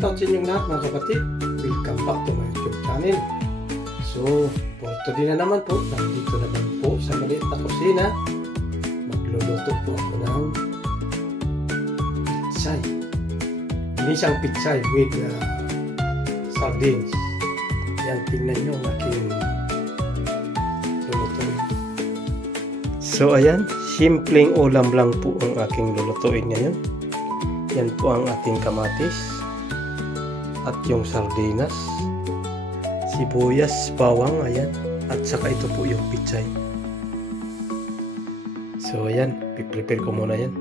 shoutout sa inyong lahat mga kapatid. Welcome back to my YouTube channel. So, for today na naman po, nandito naman po sa maliit na kusina. Magluluto po ako ng pitsay. Ginisang pitsay with sardines. Yan, tingnan nyo ang aking lulutuin. So, ayan, simpleng ulam lang po ang aking lulutuin ngayon. Yan po ang ating kamatis at yung sardinas, sibuyas, bawang, ayan, at saka ito po yung pitsay. So ayan, piprepare ko muna yan.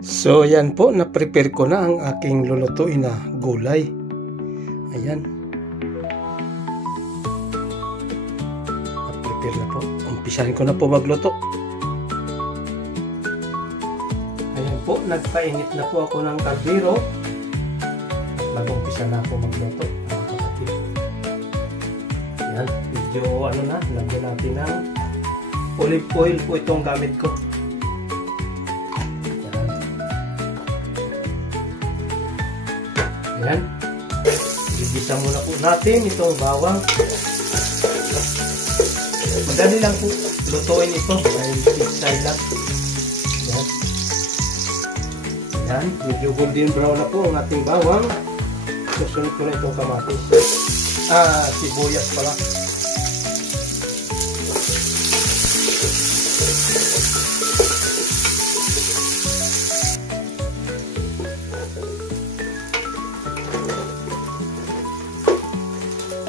So ayan po, na-prepare ko na ang aking lulutuin na gulay. Ayan, na-prepare na po. Umpisahin ko na po magluto. Po, nagpainit na po ako ng kaldero at nag-umpisa na ako magluto mga kapatid. Yan, medyo ano na, lagyan natin ng olive oil po itong gamit ko. Yan. Yan. Igisa muna po natin itong bawang. Madali lang po lutuin ito dahil pitsay lang. Yan. Yan, medyo golden brown na po ang ating bawang. Susunod ko na itong kamatis. Sibuyas pala.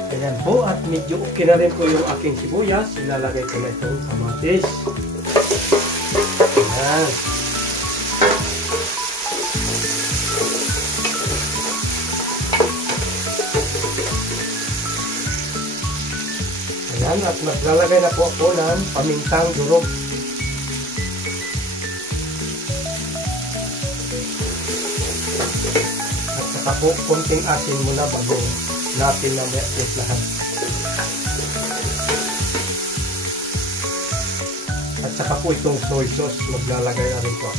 Ayan po, at medyo okay na rin po yung aking sibuyas. Ilalagay ko na itong kamatis. Ayan. Ayan, at maglalagay na po ako ng pamintang durog. At saka po, konting asin muna bago natin na may lahat. At saka po itong soy sauce, maglalagay na rin po.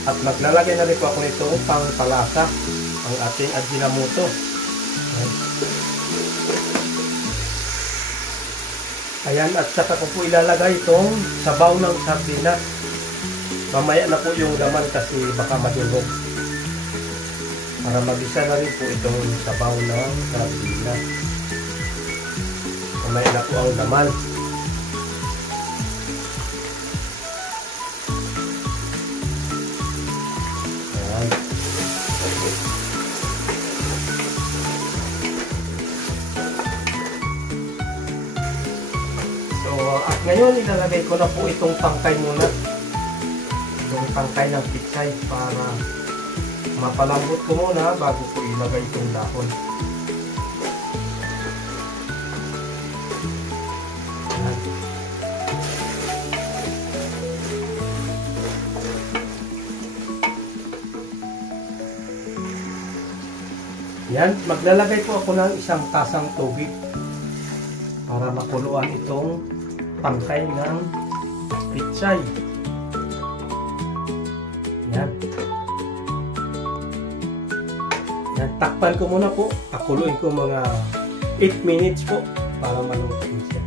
At maglalagay na rin po ako nitong pangpalasa, ang ating Ajinomoto. Ayan, at saka ko po ilalagay itong sabaw ng sardinas. Mamaya na po yung laman kasi baka madulog. Para mag-isa na rin po itong sabaw ng sardinas. Mamaya na po ang laman. At ngayon, ilalagay ko na po itong tangkay muna. Itong tangkay ng pitsay para mapalambot ko muna bago ko ilagay itong dahon. Yan, maglalagay po ako ng isang tasang tubig para makuluan itong tangkay ng pitsay. Yan. Yan. Takpan ko muna po. Pakuluin ko mga 8 minutes po para maluto siya.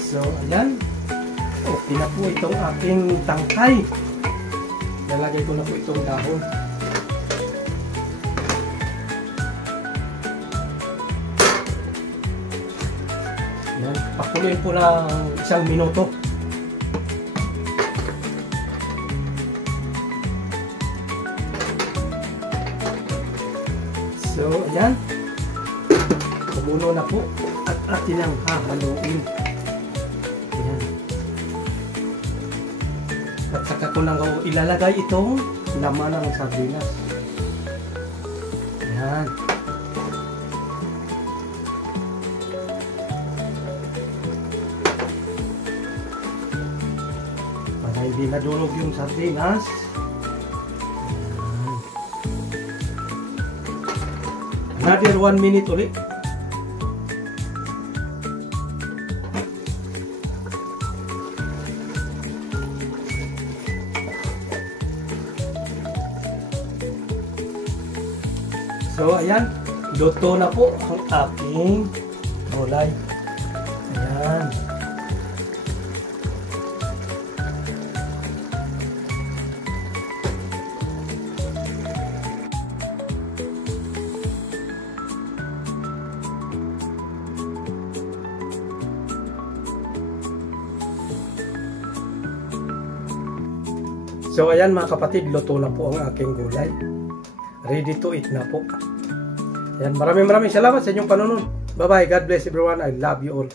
So, ayan. Okay na po itong aking tangkay. Lalagay ko na po itong dahon. Pakuluin po ng 1 minuto. So, ayan. Kumulo na po at atin ang hahaluin. Ayan. At saka ko lang ilalagay itong laman ng sardinas. Ayan. Hindi nadurog yung sardinas. Ayan. Another 1 minute ulit. So, ayan. Luto na po ang aking gulay. Ayan. So, ayan mga kapatid, luto na po ang aking gulay. Ready to eat na po. Ayan, maraming salamat sa inyong panunod. Bye-bye. God bless everyone. I love you all.